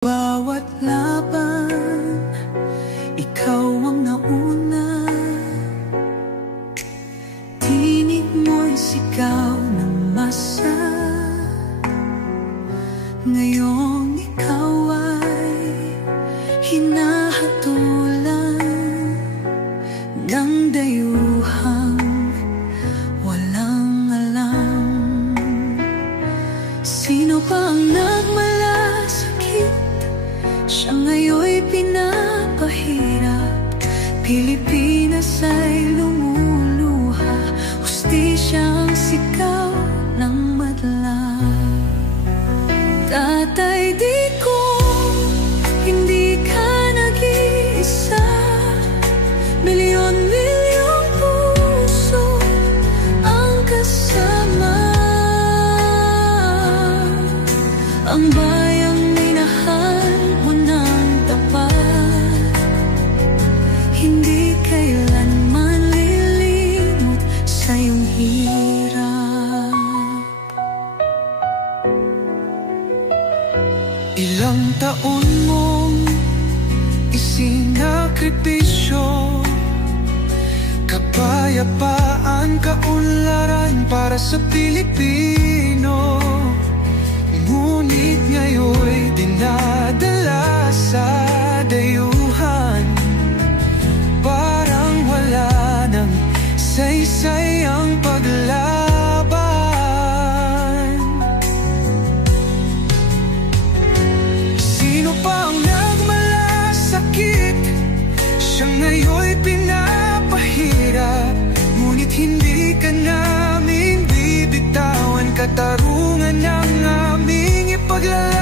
Bawat laban, ikaw ang nauna. Tinig mo'y sigaw ng masa. Ngayong ikaw ay hinahatulan ng dayuhang walang alam. Sino pa ang nagmalasakit? Siya ngayon'y pinapahirap. Pilipinas ay lumuluha, hustisyang sigaw ng madla. Tatay, di ko hindi ka nag-iisa. Milyon-milyong puso ang kasama. Ang bayang minahal mo ng tapat, hindi kailanman lilimot sa iyong hirap. Ilang taon mong isinakripisyo, kapayapaan, kaunlaran para sa Pilipino. Ngunit ngayon'y dinadala sa dayuhan, parang wala nang saysay ang paglaban. Sino pa ang nagmalasakit? Siya ngayon'y pinapahirap. Ngunit hindi ka namin bibitawan, katarungan ng aming ipaglalagay.